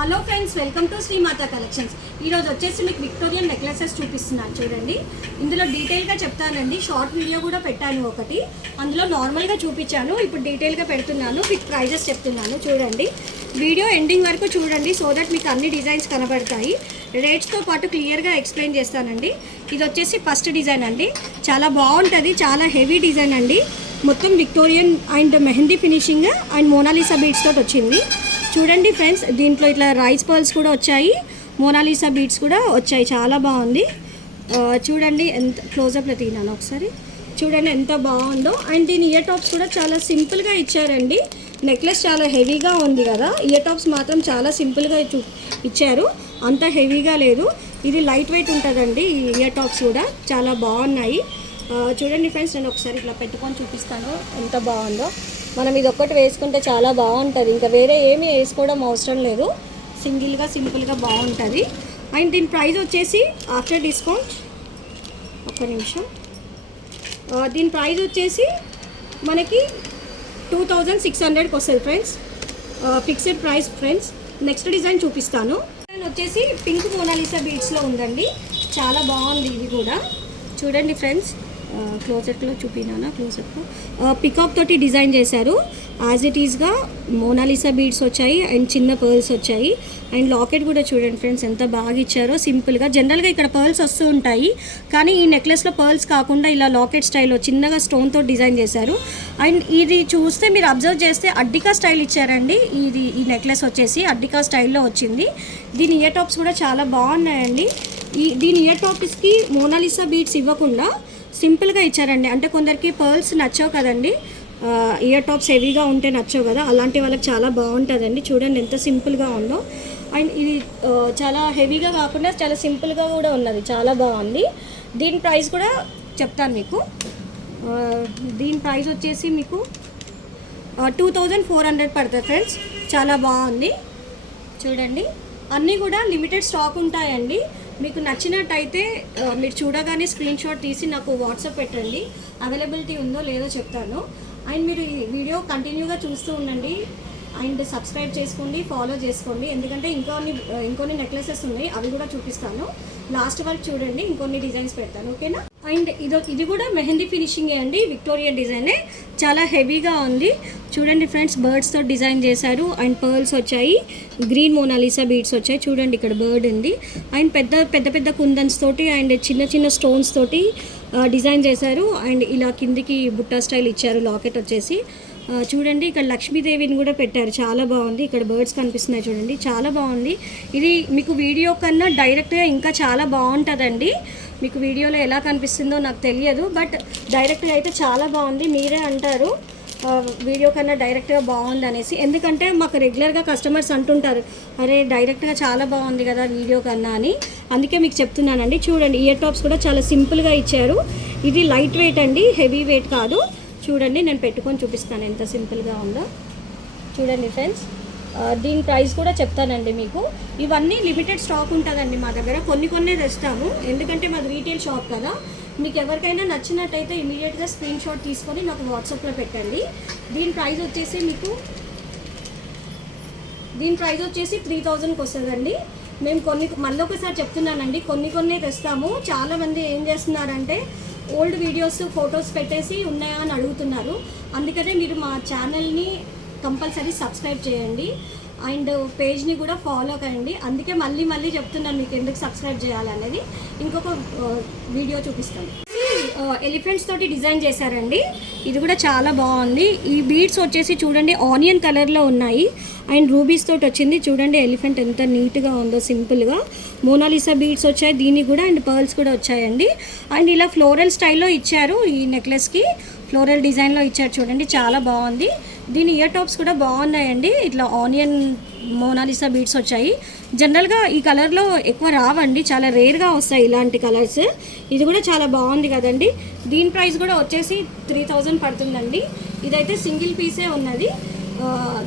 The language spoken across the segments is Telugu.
Hello friends, welcome to Srimata collections. ఈరోజు వచ్చేసి మీకు విక్టోరియన్ నెక్లెసెస్ చూపిస్తున్నాను చూడండి. ఇందులో డీటెయిల్గా చెప్తానండి. షార్ట్ వీడియో కూడా పెట్టాను ఒకటి, అందులో నార్మల్గా చూపించాను. ఇప్పుడు డీటెయిల్గా పెడుతున్నాను, మీకు ప్రైజెస్ చెప్తున్నాను చూడండి. వీడియో ఎండింగ్ వరకు చూడండి, సో దట్ మీకు అన్ని డిజైన్స్ కనబడతాయి. రేట్స్తో పాటు క్లియర్గా ఎక్స్ప్లెయిన్ చేస్తానండి. ఇది వచ్చేసి ఫస్ట్ డిజైన్ అండి, చాలా బాగుంటుంది, చాలా హెవీ డిజైన్ అండి. మొత్తం Victorian and mehndi finishing and Monalisa beads తోటి వచ్చింది చూడండి ఫ్రెండ్స్. దీంట్లో ఇట్లా రైస్ పర్ల్స్ కూడా వచ్చాయి, మోనాలిసా బీడ్స్ కూడా వచ్చాయి, చాలా బాగుంది. చూడండి ఎంత క్లోజప్లో తీనాను ఒకసారి, చూడండి ఎంత బాగుందో. అండ్ దీని ఇయర్ టాప్స్ కూడా చాలా సింపుల్గా ఇచ్చారండి. నెక్లెస్ చాలా హెవీగా ఉంది కదా, ఇయర్ టాప్స్ మాత్రం చాలా సింపుల్గా ఇచ్చారు, అంత హెవీగా లేదు. ఇది లైట్ వెయిట్ ఉంటుందండి. ఈ ఇయర్ టాప్స్ కూడా చాలా బాగున్నాయి. చూడండి ఫ్రెండ్స్, నేను ఒకసారి ఇట్లా పెట్టుకొని చూపిస్తాను ఎంత బాగుందో. మనం ఇది ఒక్కటి వేసుకుంటే చాలా బాగుంటుంది, ఇంకా వేరే ఏమీ వేసుకోవడం అవసరం లేదు, సింగిల్గా సింపుల్గా బాగుంటుంది. అండ్ దీని ప్రైస్ వచ్చేసి ఆఫ్టర్ డిస్కౌంట్ ఒక్క నిమిషం, దీని ప్రైస్ వచ్చేసి మనకి 2600కి వస్తుంది friends, fixed price friends. Next design చూపిస్తాను. డిజైన్ వచ్చేసి పింక్ మోనాలిసా బీడ్స్లో ఉందండి, చాలా బాగుంది. ఇది కూడా చూడండి ఫ్రెండ్స్, క్లోజర్లో చూపినానా, క్లోజర్లో పికాక్ తోటి డిజైన్ చేశారు. యాజ్ ఇట్ ఈస్గా మోనాలిసా బీడ్స్ వచ్చాయి అండ్ చిన్న పర్ల్స్ వచ్చాయి. అండ్ లాకెట్ కూడా చూడండి ఫ్రెండ్స్ ఎంత బాగా ఇచ్చారో, సింపుల్గా. జనరల్గా ఇక్కడ పర్ల్స్ వస్తూ ఉంటాయి, కానీ ఈ నెక్లెస్లో పర్ల్స్ కాకుండా ఇలా లాకెట్ స్టైల్లో చిన్నగా స్టోన్తో డిజైన్ చేశారు. అండ్ ఇది చూస్తే మీరు అబ్జర్వ్ చేస్తే అడ్డికా స్టైల్ ఇచ్చారండి. ఈ నెక్లెస్ వచ్చేసి అడ్డికా స్టైల్లో వచ్చింది. దీని ఇయర్ టాప్స్ కూడా చాలా బాగున్నాయండి. దీని ఇయర్ టాప్స్కి మోనాలిసా బీడ్స్ ఇవ్వకుండా సింపుల్గా ఇచ్చారండి. అంటే కొందరికి పర్ల్స్ నచ్చవు కదండి, ఇయర్ టాప్స్ హెవీగా ఉంటే నచ్చవు కదా, అలాంటి వాళ్ళకి చాలా బాగుంటుందండి. చూడండి ఎంత సింపుల్గా ఉందో. అండ్ ఇది చాలా హెవీగా కాకుండా చాలా సింపుల్గా కూడా ఉన్నది, చాలా బాగుంది. దీని ప్రైస్ కూడా చెప్తాను మీకు. దీని ప్రైస్ వచ్చేసి మీకు 2400 పడుతుంది ఫ్రెండ్స్, చాలా బాగుంది. చూడండి అన్నీ కూడా లిమిటెడ్ స్టాక్ ఉంటాయండి. మీకు నచ్చినట్టయితే మీరు చూడగానే స్క్రీన్ షాట్ తీసి నాకు వాట్సాప్ పెట్టండి, అవైలబిలిటీ ఉందో లేదో చెప్తాను. అండ్ మీరు ఈ వీడియో కంటిన్యూగా చూస్తూ ఉండండి అండ్ సబ్స్క్రైబ్ చేసుకోండి, ఫాలో చేసుకోండి. ఎందుకంటే ఇంకొన్ని నెక్లెసెస్ ఉన్నాయి, అవి కూడా చూపిస్తాను. లాస్ట్ వరకు చూడండి, ఇంకొన్ని డిజైన్స్ పెడతాను, ఓకేనా. అండ్ ఇది కూడా మెహందీ ఫినిషింగే అండి, విక్టోరియా డిజైనే, చాలా హెవీగా ఉంది. చూడండి ఫ్రెండ్స్, బర్డ్స్తో డిజైన్ చేశారు అండ్ పర్ల్స్ వచ్చాయి, గ్రీన్ మోనాలిసా బీడ్స్ వచ్చాయి. చూడండి ఇక్కడ బర్డ్ ఉంది. అండ్ పెద్ద పెద్ద కుందన్స్ తోటి అండ్ చిన్న చిన్న స్టోన్స్ తోటి డిజైన్ చేశారు. అండ్ ఇలా కిందికి బుట్టా స్టైల్ ఇచ్చారు. లాకెట్ వచ్చేసి చూడండి, ఇక్కడ లక్ష్మీదేవిని కూడా పెట్టారు, చాలా బాగుంది. ఇక్కడ బర్డ్స్ కనిపిస్తున్నాయి చూడండి, చాలా బాగుంది. ఇది మీకు వీడియో కన్నా డైరెక్ట్గా ఇంకా చాలా బాగుంటుందండి. మీకు వీడియోలో ఎలా కనిపిస్తుందో నాకు తెలియదు, బట్ డైరెక్ట్గా అయితే చాలా బాగుంది. మీరే అంటారు వీడియో కన్నా డైరెక్ట్గా బాగుంది అనేసి. ఎందుకంటే మాకు రెగ్యులర్గా కస్టమర్స్ అంటుంటారు, అరే డైరెక్ట్గా చాలా బాగుంది కదా వీడియో కన్నా అని, అందుకే మీకు చెప్తున్నానండి. చూడండి ఇయర్ టాప్స్ కూడా చాలా సింపుల్గా ఇచ్చారు. ఇది లైట్ వెయిట్ అండి, హెవీ వెయిట్ కాదు. చూడండి నేను పెట్టుకొని చూపిస్తాను ఎంత సింపుల్గా ఉందో. చూడండి ఫ్రెండ్స్, దీని ప్రైస్ కూడా చెప్తానండి మీకు. ఇవన్నీ లిమిటెడ్ స్టాక్ ఉంటుందండి మా దగ్గర, కొన్ని తెస్తాము, ఎందుకంటే మాది రీటైల్ షాప్ కదా. మీకు ఎవరికైనా నచ్చినట్టయితే ఇమీడియట్గా స్క్రీన్ షాట్ తీసుకొని నాకు వాట్సాప్లో పెట్టండి. దీని ప్రైస్ వచ్చేసి 3000కి వస్తుందండి. మేము మళ్ళీ ఒకసారి చెప్తున్నానండి, కొన్ని తెస్తాము. చాలామంది ఏం చేస్తున్నారంటే ఓల్డ్ వీడియోస్ ఫొటోస్ పెట్టేసి ఉన్నాయా అని అడుగుతున్నారు. అందుకనే మీరు మా ఛానల్ని కంపల్సరీ సబ్స్క్రైబ్ చేయండి అండ్ పేజ్ని కూడా ఫాలో కండి. అందుకే మళ్ళీ చెప్తున్నాను మీకు ఎందుకు సబ్స్క్రైబ్ చేయాలనేది. ఇంకొక వీడియో చూపిస్తాను. ఎలిఫెంట్స్ తోటి డిజైన్ చేశారండి, ఇది కూడా చాలా బాగుంది. ఈ బీడ్స్ వచ్చేసి చూడండి ఆనియన్ కలర్లో ఉన్నాయి అండ్ రూబీస్ తోటి వచ్చింది. చూడండి ఎలిఫెంట్ ఎంత నీట్గా ఉందో, సింపుల్గా. మోనాలిసా బీడ్స్ వచ్చాయి దీనికి కూడా అండ్ పర్ల్స్ కూడా వచ్చాయండి. అండ్ ఇలా ఫ్లోరల్ స్టైల్లో ఇచ్చారు, ఈ నెక్లెస్కి ఫ్లోరల్ డిజైన్లో ఇచ్చారు చూడండి, చాలా బాగుంది. దీని ఇయర్ టాప్స్ కూడా బాగున్నాయండి, ఇట్లా ఆనియన్ మోనాలిసా బీడ్స్ వచ్చాయి. జనరల్గా ఈ కలర్లో ఎక్కువ రావండి, చాలా రేర్గా వస్తాయి ఇలాంటి కలర్స్. ఇది కూడా చాలా బాగుంది కదండి. దీని ప్రైస్ కూడా వచ్చేసి 3000 పడుతుందండి. ఇదైతే సింగిల్ పీసే ఉన్నది,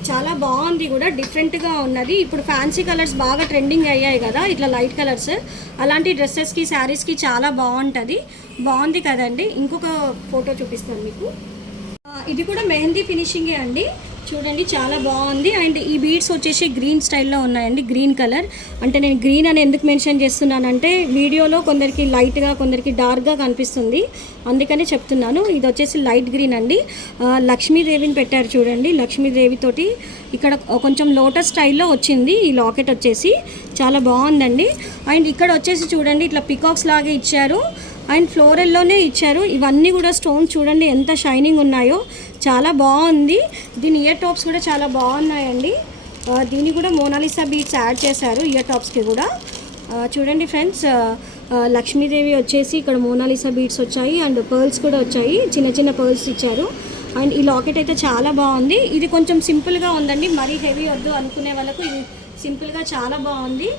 చాలా బాగుంది కూడా, డిఫరెంట్గా ఉన్నది. ఇప్పుడు ఫ్యాన్సీ కలర్స్ బాగా ట్రెండింగ్ అయ్యాయి కదా, ఇట్లా లైట్ కలర్స్, అలాంటి డ్రెస్సెస్కి శారీస్కి చాలా బాగుంది కదండి. ఇంకొక ఫోటో చూపిస్తాను మీకు. ఇది కూడా మెహందీ ఫినిషింగే అండి, చూడండి చాలా బాగుంది. అండ్ ఈ బీడ్స్ వచ్చేసి గ్రీన్ స్టైల్లో ఉన్నాయండి, గ్రీన్ కలర్. అంటే నేను గ్రీన్ అని ఎందుకు మెన్షన్ చేస్తున్నానంటే వీడియోలో కొందరికి లైట్గా కొందరికి డార్క్గా కనిపిస్తుంది, అందుకని చెప్తున్నాను. ఇది వచ్చేసి లైట్ గ్రీన్ అండి. లక్ష్మీదేవిని పెట్టారు చూడండి, లక్ష్మీదేవితోటి ఇక్కడ కొంచెం లోటస్ స్టైల్లో వచ్చింది ఈ లాకెట్ వచ్చేసి, చాలా బాగుందండి. అండ్ ఇక్కడ వచ్చేసి చూడండి ఇట్లా పికాక్స్ లాగా ఇచ్చారు అండ్ ఫ్లోరల్లోనే ఇచ్చారు. ఇవన్నీ కూడా స్టోన్స్ చూడండి ఎంత షైనింగ్ ఉన్నాయో, చాలా బాగుంది. దీని ఇయర్ టాప్స్ కూడా చాలా బాగున్నాయండి. దీన్ని కూడా మోనాలిసా బీడ్స్ యాడ్ చేశారు ఇయర్ టాప్స్కి కూడా. చూడండి ఫ్రెండ్స్, లక్ష్మీదేవి వచ్చేసి ఇక్కడ మోనాలిసా బీడ్స్ వచ్చాయి అండ్ పర్ల్స్ కూడా వచ్చాయి, చిన్న చిన్న పర్ల్స్ ఇచ్చారు. అండ్ ఈ లాకెట్ అయితే చాలా బాగుంది. ఇది కొంచెం సింపుల్గా ఉందండి, మరీ హెవీ వద్దు అనుకునే వాళ్ళకు ఇది సింపుల్గా చాలా బాగుంది.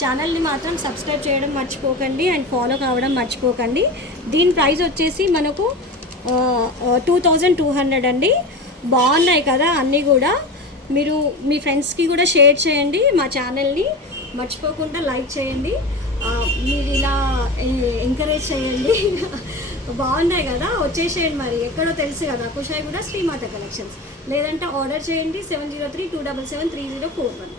ఛానల్ని మాత్రం సబ్స్క్రైబ్ చేయడం మర్చిపోకండి అండ్ ఫాలో కావడం మర్చిపోకండి. దీని ప్రైస్ వచ్చేసి మనకు 2200 అండి. బాగున్నాయి కదా అన్నీ కూడా. మీరు మీ ఫ్రెండ్స్కి కూడా షేర్ చేయండి, మా ఛానల్ని మర్చిపోకుండా లైక్ చేయండి. మీరు ఇలా ఎంకరేజ్ చేయండి. బాగున్నాయి కదా, వచ్చేసేయండి. మరి ఎక్కడో తెలుసు కదా, కుషాయి కూడా శ్రీమాత కలెక్షన్స్. లేదంటే ఆర్డర్ చేయండి 703-277-3041.